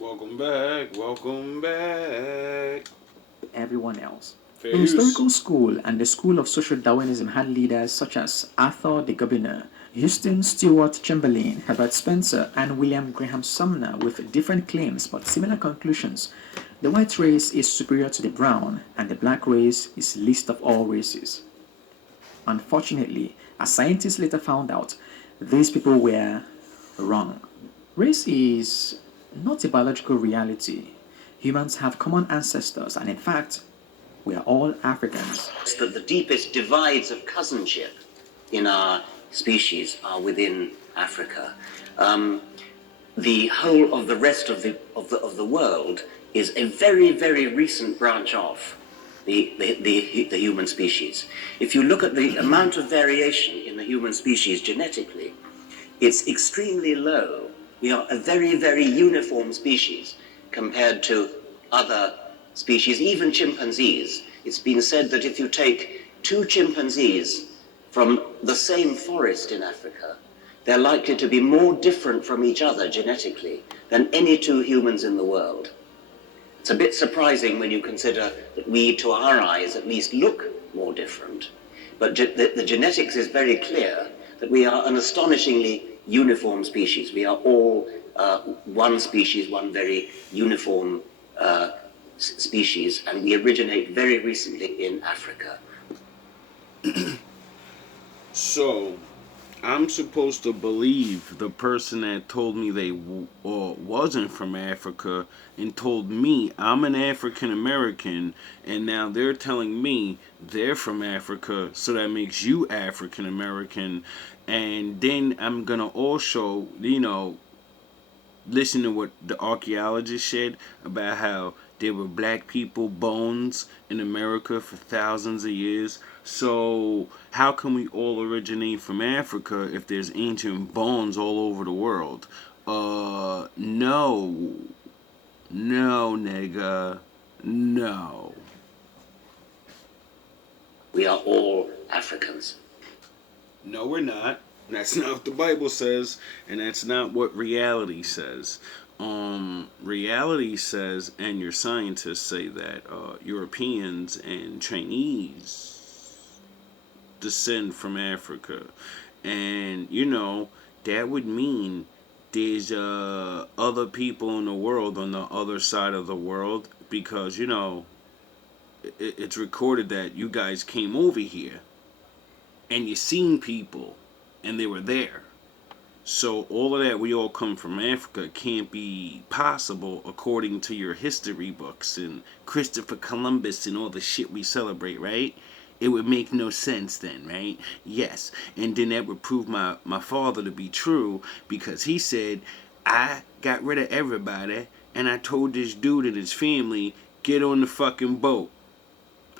Welcome back. Welcome back. Everyone else. Fair The use. historical school and the school of social Darwinism had leaders such as Arthur the Governor, Houston Stewart Chamberlain, Herbert Spencer, and William Graham Sumner with different claims but similar conclusions. The white race is superior to the brown, and the black race is least of all races. Unfortunately, as scientists later found out, these people were wrong. Race is not a biological reality. Humans have common ancestors, and in fact, we are all Africans. That the deepest divides of cousinship in our species are within Africa. The whole of the rest of the world is a very, very recent branch off the human species. If you look at the amount of variation in the human species genetically, it's extremely low. We are a very, very uniform species compared to other species, even chimpanzees. It's been said that if you take two chimpanzees from the same forest in Africa, they're likely to be more different from each other genetically than any two humans in the world. It's a bit surprising when you consider that we, to our eyes, at least look more different. But the genetics is very clear that we are an astonishingly uniform species. We are all one species, one very uniform species, and we originate very recently in Africa. So, I'm supposed to believe the person that told me they wasn't from Africa and told me I'm an African American, and now they're telling me they're from Africa, so that makes you African American. And then I'm gonna also, listen to what the archaeologists said about how there were black people bones in America for thousands of years. So how can we all originate from Africa if there's ancient bones all over the world? No. No, nigga. No. We are all Africans. No, we're not. That's not what the Bible says, and that's not what reality says. Reality says, and your scientists say that Europeans and Chinese descend from Africa, and that would mean there's other people in the world on the other side of the world because it's recorded that you guys came over here and you seen people and they were there. So all of that, we all come from Africa, can't be possible according to your history books and Christopher Columbus and all the shit we celebrate, right? It would make no sense then, right? Yes. And then that would prove my father to be true because he said, I got rid of everybody and I told this dude and his family, get on the fucking boat.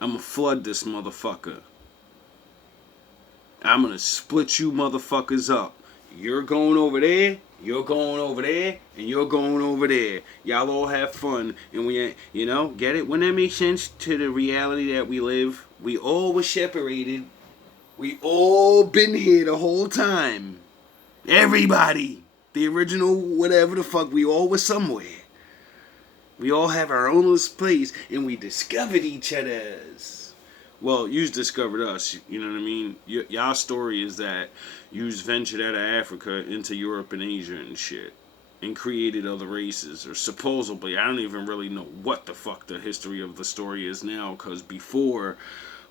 I'ma flood this motherfucker. I'm gonna split you motherfuckers up. You're going over there, you're going over there, and you're going over there. Y'all all have fun, and we ain't, get it? When that makes sense to the reality that we live, we all were separated. We all been here the whole time. Everybody. The original whatever the fuck, we all were somewhere. We all have our own little place, and we discovered each other's. Well, you've discovered us, you know what I mean? Y'all story is that you've ventured out of Africa into Europe and Asia and shit. And created other races, or supposedly. I don't even really know what the fuck the history of the story is now, because before,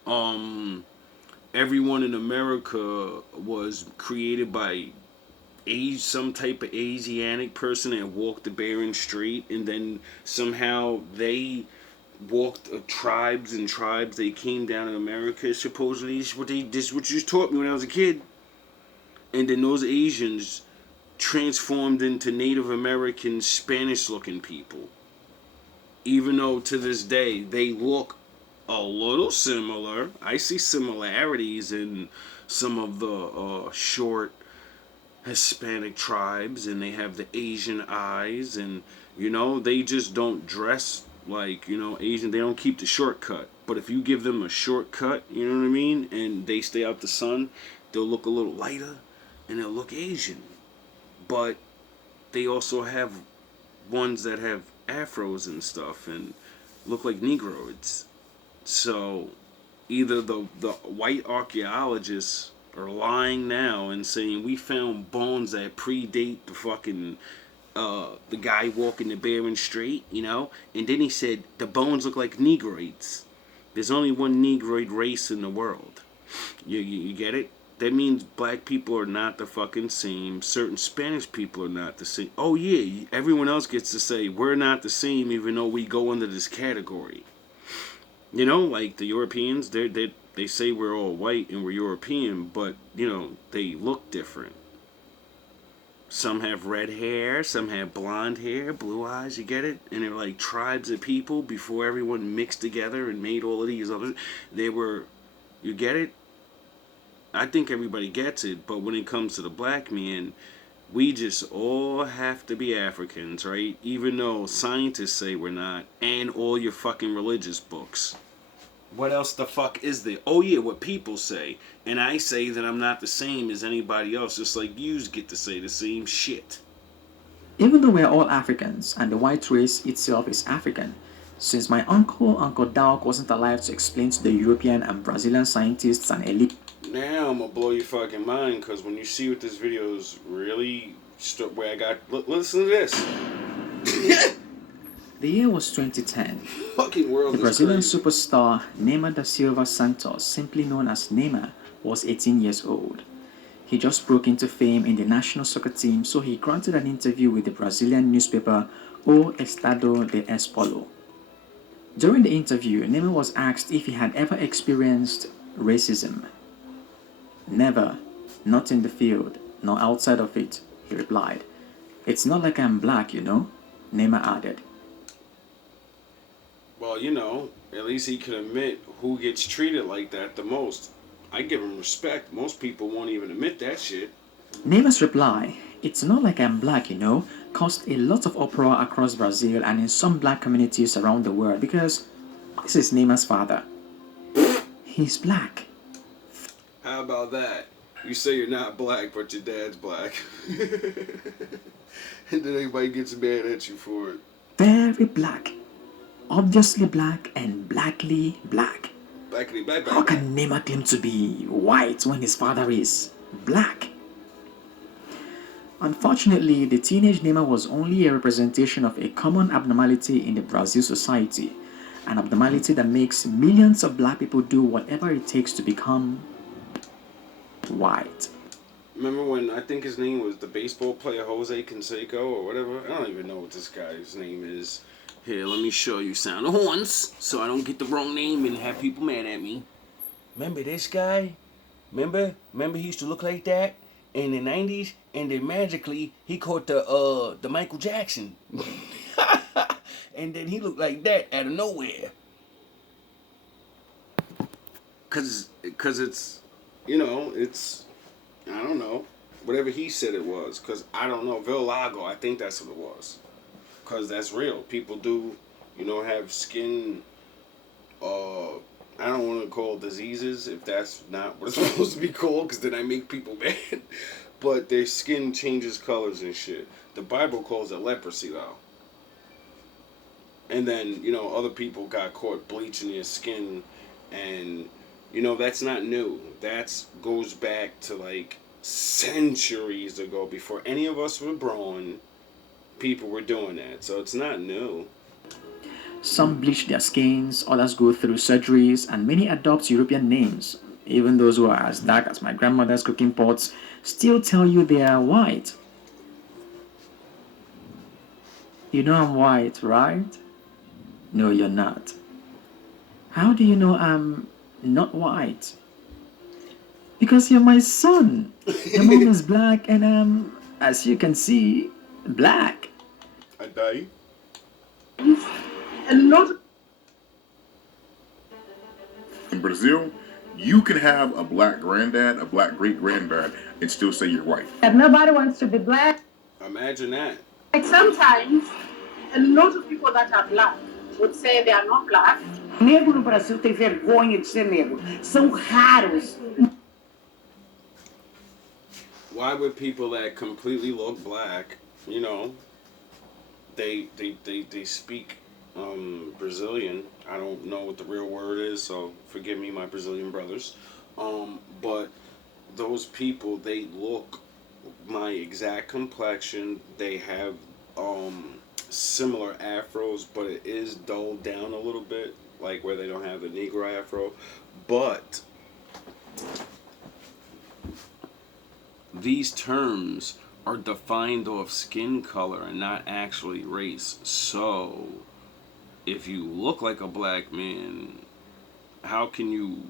everyone in America was created by some type of Asiatic person that walked the Bering Strait, and then somehow they walked tribes and tribes. They came down to America. Supposedly, this is what you taught me when I was a kid. And then those Asians transformed into Native American Spanish-looking people. Even though to this day they look a little similar. I see similarities in some of the short Hispanic tribes, and they have the Asian eyes, and they just don't dress like Asian. They don't keep the shortcut, but if you give them a shortcut, you know what I mean, and they stay out the sun, they'll look a little lighter and they'll look Asian. But they also have ones that have afros and stuff and look like Negroids. So either the white archaeologists are lying now and saying we found bones that predate the fucking the guy walking the Bering Strait, you know, and then he said the bones look like Negroids. There's only one Negroid race in the world. You get it? That means black people are not the fucking same. Certain Spanish people are not the same. Oh yeah, everyone else gets to say we're not the same, even though we go under this category. You know, like the Europeans, they say we're all white and we're European, but you know they look different. Some have red hair, some have blonde hair, blue eyes. You get it? And they're like tribes of people before everyone mixed together and made all of these other. They were, you get it? I think everybody gets it, but when it comes to the black man, we just all have to be Africans, right? Even though scientists say we're not, and all your fucking religious books. What else the fuck is there? Oh yeah, what people say. And I say that I'm not the same as anybody else, just like yous get to say the same shit. Even though we're all Africans and the white race itself is African, since my Uncle Doug wasn't alive to explain to the European and Brazilian scientists and elite. Now I'm gonna blow your fucking mind, because when you see what this video is really where I got, listen to this. The year was 2010. Fucking world The is Brazilian crazy. superstar Neymar da Silva Santos, simply known as Neymar, was 18 years old. He just broke into fame in the national soccer team, so he granted an interview with the Brazilian newspaper O Estado de Espolo. During the interview, Neymar was asked if he had ever experienced racism. Never, not in the field, nor outside of it, he replied. It's not like I'm black, you know, Neymar added. Well, you know, at least he can admit who gets treated like that the most. I give him respect. Most people won't even admit that shit. Neymar's reply, it's not like I'm black, you know, caused a lot of uproar across Brazil and in some black communities around the world because this is Neymar's father. He's black. How about that? You say you're not black, but your dad's black. And then everybody gets mad at you for it. Very black. Obviously black and blackly black. Blackity black, How black. can Neymar claim to be white when his father is black? Unfortunately, the teenage Neymar was only a representation of a common abnormality in the Brazil society, an abnormality that makes millions of black people do whatever it takes to become white. Remember when I think his name was the baseball player Jose Canseco or whatever? I don't even know what this guy's name is. Here, let me show you sound the horns so I don't get the wrong name and have people mad at me. Remember this guy? Remember he used to look like that in the 90s, and then magically he caught the Michael Jackson. And then he looked like that out of nowhere. Cause it's, you know, it's, I don't know, whatever he said it was. Cause I don't know, Villago, I think that's what it was. Cause that's real. People do, you know, have skin, I don't want to call diseases if that's not what it's supposed to be called, because then I make people mad. But their skin changes colors and shit. The Bible calls it leprosy, though. And then, you know, other people got caught bleaching their skin, and, you know, that's not new. That goes back to, like, centuries ago. Before any of us were born, people were doing that. So it's not new. Some bleach their skins, others go through surgeries, and many adopt European names. Even those who are as dark as my grandmother's cooking pots still tell you they are white. You know I'm white, right? No, you're not. How do you know I'm not white? Because you're my son. Your mom is black and I'm, as you can see, black. I die. And not in Brazil, you can have a black granddad, a black great granddad, and still say you're white. That nobody wants to be black. Imagine that. Like sometimes, a lot of people that are black would say they are not black. Negro no Brasil tem vergonha de ser negro. São raros. Why would people that completely look black, you know, they speak Brazilian. I don't know what the real word is, so forgive me, my Brazilian brothers. But those people, they look my exact complexion. They have similar afros, but it is dulled down a little bit, like where they don't have the Negro afro. But these terms are defined off skin color and not actually race. So, if you look like a black man, how can you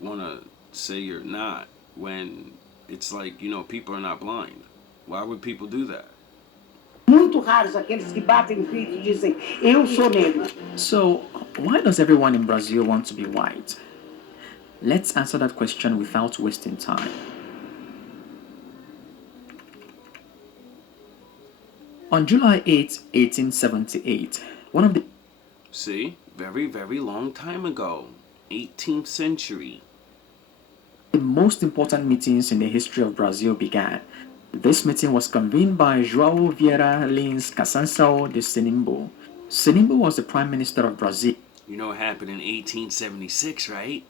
want to say you're not when it's like, people are not blind? Why would people do that? Muito raros aqueles que batem no peito e dizem, eu sou negro. So, why does everyone in Brazil want to be white? Let's answer that question without wasting time. On July 8, 1878, one of the See? Very, very long time ago. 18th century. most important meetings in the history of Brazil began. This meeting was convened by João Vieira Lins Casansao de Sinimbu. Sinimbu was the Prime Minister of Brazil. You know what happened in 1876, right?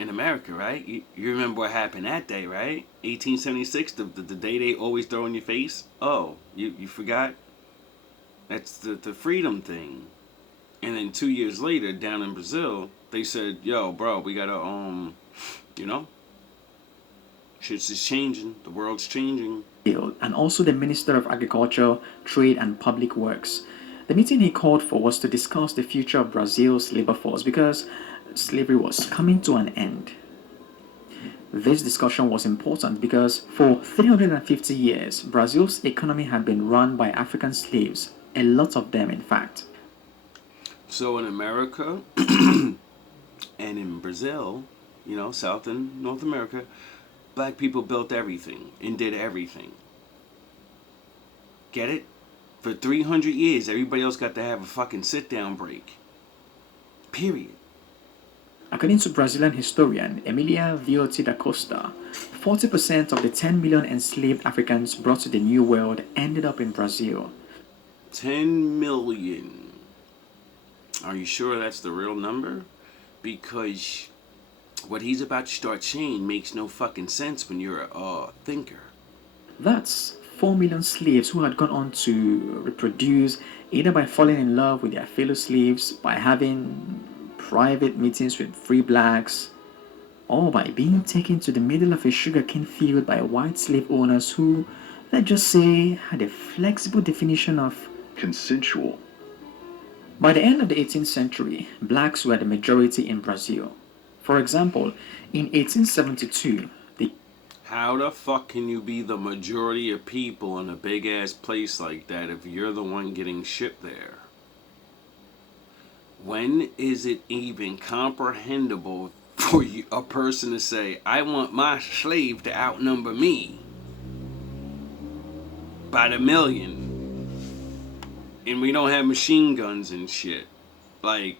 In America, right? You remember what happened that day, right? 1876, the day they always throw in your face. Oh, you forgot? That's the freedom thing. And then 2 years later, down in Brazil, they said, yo, bro, we gotta, shit's is changing. The world's changing. And also the Minister of Agriculture, Trade and Public Works. The meeting he called for was to discuss the future of Brazil's labor force because slavery was coming to an end. This discussion was important because for 350 years, Brazil's economy had been run by African slaves, a lot of them in fact. So in America and in Brazil, South and North America, black people built everything and did everything. Get it? For 300 years, everybody else got to have a fucking sit-down break. Period. According to Brazilian historian Emilia Viotti da Costa, 40% of the 10 million enslaved Africans brought to the New World ended up in Brazil. 10 million. Are you sure that's the real number? Because what he's about to start saying makes no fucking sense when you're a thinker. That's 4 million slaves who had gone on to reproduce either by falling in love with their fellow slaves, by having private meetings with free blacks, or by being taken to the middle of a sugarcane field by white slave owners who, let's just say, had a flexible definition of consensual. By the end of the 18th century, blacks were the majority in Brazil. For example, in 1872, how the fuck can you be the majority of people in a big ass place like that if you're the one getting shipped there? When is it even comprehensible for a person to say, I want my slave to outnumber me by the million? And we don't have machine guns and shit. Like,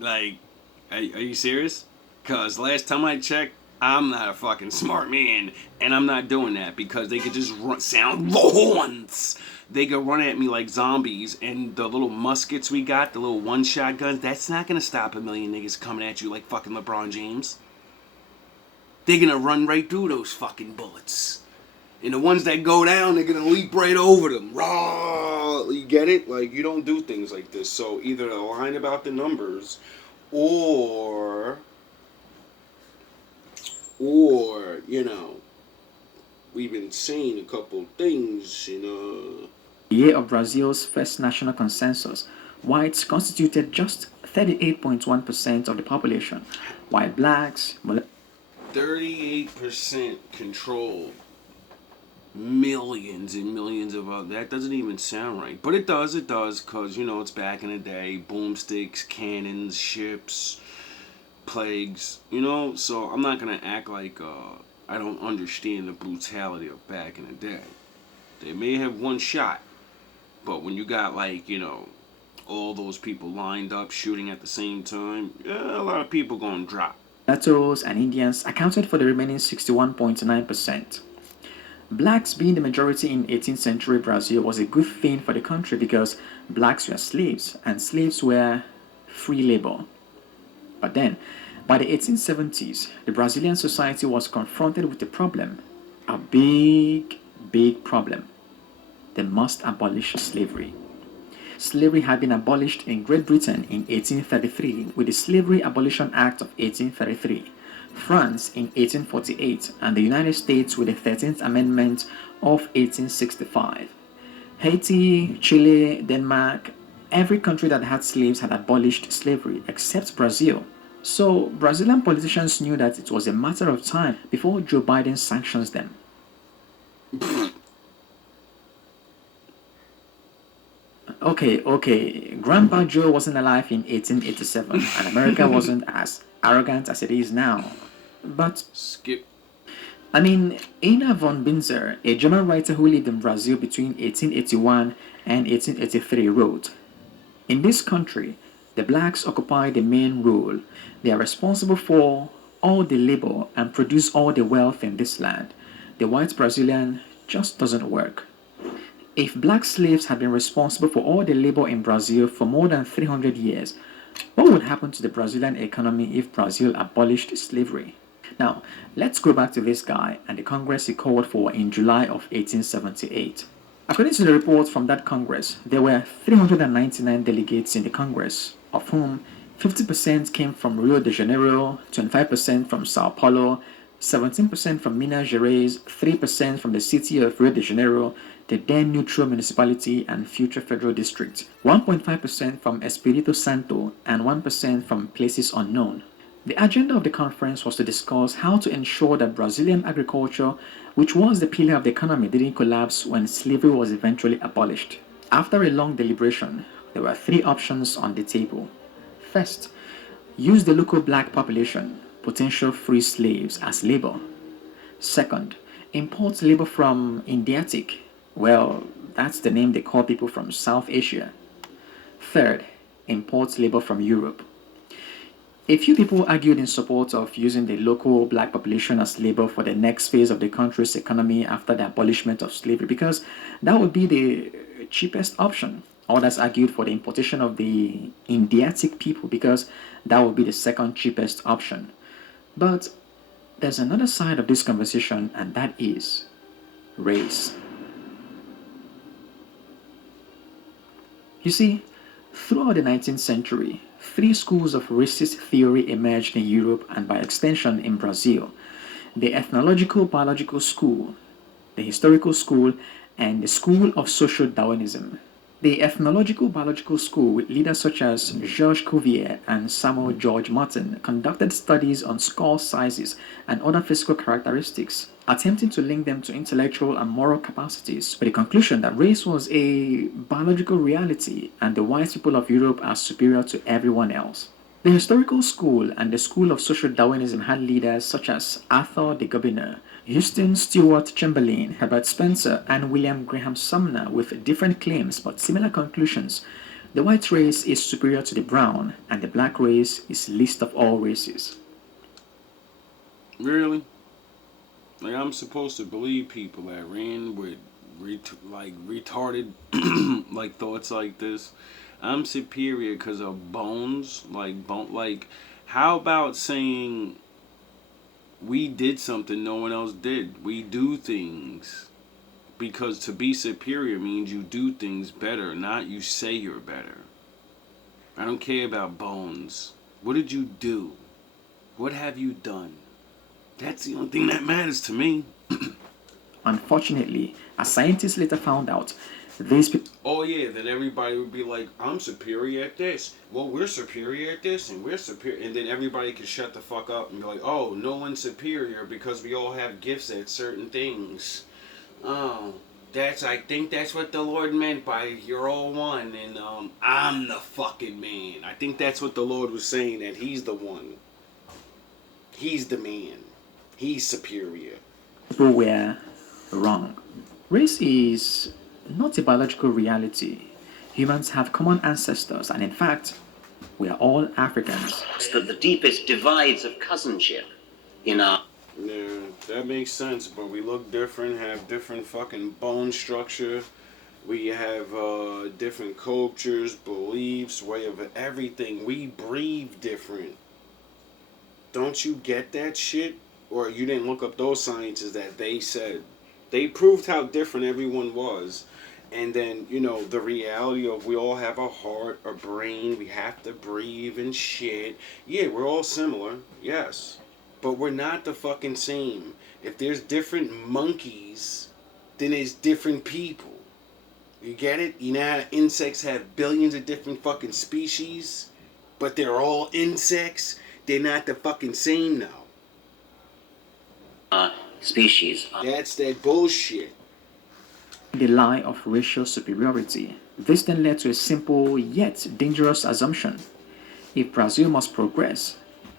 are you serious? Because last time I checked, I'm not a fucking smart man, and I'm not doing that because they could just sound horns. They could run at me like zombies, and the little muskets we got, the little one-shot guns, that's not gonna stop a million niggas coming at you like fucking LeBron James. They're gonna run right through those fucking bullets. And the ones that go down, they're gonna leap right over them. Raw, you get it? Like, you don't do things like this. So either they're lying about the numbers, or we've been saying a couple things, the year of Brazil's first national consensus, whites constituted just 38.1% of the population, while blacks, 38% control millions and millions of other. That doesn't even sound right, but it does, because it's back in the day, boomsticks, cannons, ships, plagues, so I'm not gonna act like I don't understand the brutality of back in the day. They may have one shot, but when you got all those people lined up shooting at the same time, a lot of people gonna drop. mulattoes and Indians accounted for the remaining 61.9%. Blacks being the majority in 18th century Brazil was a good thing for the country because blacks were slaves and slaves were free labor. But then, by the 1870s, the Brazilian society was confronted with a problem, a big, big problem. They must abolish slavery. Slavery had been abolished in Great Britain in 1833 with the Slavery Abolition Act of 1833, France in 1848, and the United States with the 13th Amendment of 1865. Haiti, Chile, Denmark, every country that had slaves had abolished slavery except Brazil. So Brazilian politicians knew that it was a matter of time before Joe Biden sanctions them. Okay, Grandpa Joe wasn't alive in 1887 and America wasn't as arrogant as it is now. But Skip. I mean, Ina von Binzer, a German writer who lived in Brazil between 1881 and 1883, wrote, "In this country, the blacks occupy the main role. They are responsible for all the labor and produce all the wealth in this land. The white Brazilian just doesn't work." If black slaves had been responsible for all the labor in Brazil for more than 300 years, what would happen to the Brazilian economy if Brazil abolished slavery? Now, let's go back to this guy and the Congress he called for in July of 1878. According to the report from that Congress, there were 399 delegates in the Congress, of whom 50% came from Rio de Janeiro, 25% from Sao Paulo, 17% from Minas Gerais, 3% from the city of Rio de Janeiro, the then neutral municipality and future federal district, 1.5% from Espírito Santo, and 1% from places unknown. The agenda of the conference was to discuss how to ensure that Brazilian agriculture, which was the pillar of the economy, didn't collapse when slavery was eventually abolished. After a long deliberation, there were three options on the table. First, use the local black population, potential free slaves, as labor. Second, import labor from Indiatic. Well, that's the name they call people from South Asia. Third, import labor from Europe. A few people argued in support of using the local black population as labor for the next phase of the country's economy after the abolishment of slavery because that would be the cheapest option. Others argued for the importation of the Indiatic people because that would be the second cheapest option. But there's another side of this conversation, and that is race. You see, throughout the 19th century, three schools of racist theory emerged in Europe and by extension in Brazil: the ethnological biological school, the historical school, and the school of social Darwinism. The ethnological biological school, with leaders such as Georges Cuvier and Samuel George Martin, conducted studies on skull sizes and other physical characteristics, attempting to link them to intellectual and moral capacities, with the conclusion that race was a biological reality and the white people of Europe are superior to everyone else. The historical school and the school of social Darwinism had leaders such as Arthur the Governor, Houston Stewart Chamberlain, Herbert Spencer, and William Graham Sumner, with different claims but similar conclusions. The white race is superior to the brown, and the black race is least of all races. Really? Like, I'm supposed to believe people that ran with retarded like thoughts like this? I'm superior because of bones. Like, how about saying we did something no one else did? We do things because to be superior means you do things better, not you say you're better. I don't care about bones. What did you do? What have you done? That's the only thing that matters to me. Unfortunately, as scientists later found out, these people. Oh yeah, then everybody would be like, I'm superior at this. Well, we're superior at this, and we're superior. And then everybody could shut the fuck up and be like, oh, no one's superior because we all have gifts at certain things. Oh, I think that's what the Lord meant by you're all one, and I'm the fucking man. I think that's what the Lord was saying, that he's the one. He's the man. He's superior. People were wrong. Race is not a biological reality. Humans have common ancestors, and in fact, we are all Africans. That the deepest divides of cousinship in our Yeah, that makes sense, but we look different, have different fucking bone structure. We have different cultures, beliefs, way of everything. We breathe different. Don't you get that shit? Or you didn't look up those sciences that they said. They proved how different everyone was. And then, you know, the reality of we all have a heart, a brain, we have to breathe and shit. Yeah, we're all similar, yes. But we're not the fucking same. If there's different monkeys, then there's different people. You get it? You know how insects have billions of different fucking species? But they're all insects? They're not the fucking same now. Species. That's that bullshit. The lie of racial superiority. This then led to a simple yet dangerous assumption. If Brazil must progress,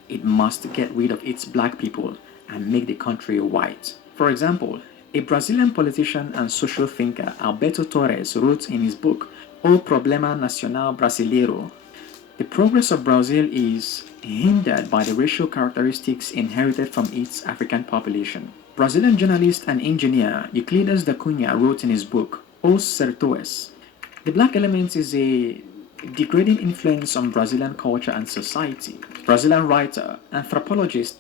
it must get rid of its black people and make the country white. For example, a Brazilian politician and social thinker Alberto Torres wrote in his book O Problema Nacional Brasileiro, the progress of Brazil is hindered by the racial characteristics inherited from its African population. Brazilian journalist and engineer Euclides da Cunha wrote in his book Os Sertões, the black element is a degrading influence on Brazilian culture and society. Brazilian writer, anthropologist.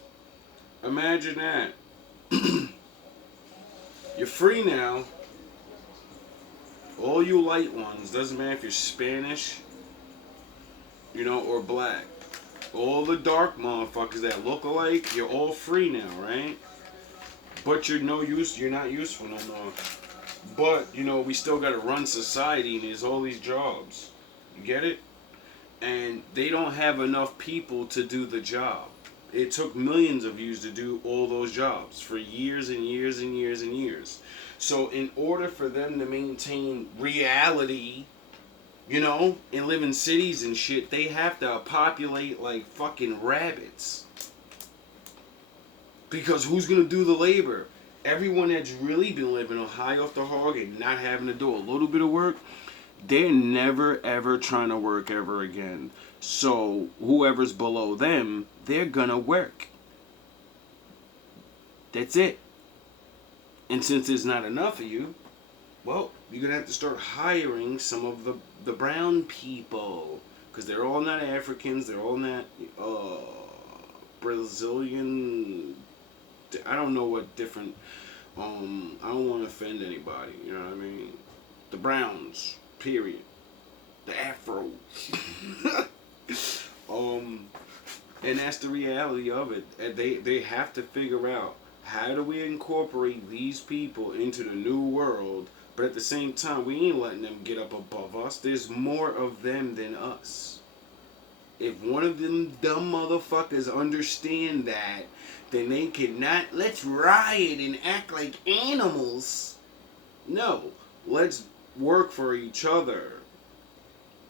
Imagine that. You're free now. All you light ones, doesn't matter if you're Spanish, you know, or black. All the dark motherfuckers that look alike, you're all free now, right? But you're no use, you're not useful no more. But, you know, we still gotta run society and there's all these jobs. You get it? And they don't have enough people to do the job. It took millions of yous to do all those jobs for years and years and years and years. So in order for them to maintain reality, you know, and live in cities and shit, they have to populate like fucking rabbits. Because who's gonna do the labor? Everyone that's really been living high off the hog and not having to do a little bit of work, they're never ever trying to work ever again. So whoever's below them, they're gonna work. That's it. And since there's not enough of you, well, you're gonna have to start hiring some of the brown people. Because they're all not Africans, they're all not Brazilian. I don't know what different, I don't want to offend anybody, you know what I mean? The browns, period. The afros. And that's the reality of it. And they have to figure out, how do we incorporate these people into the new world, but at the same time, we ain't letting them get up above us. There's more of them than us. If one of them dumb motherfuckers understand that, then they cannot, let's riot and act like animals. No, let's work for each other.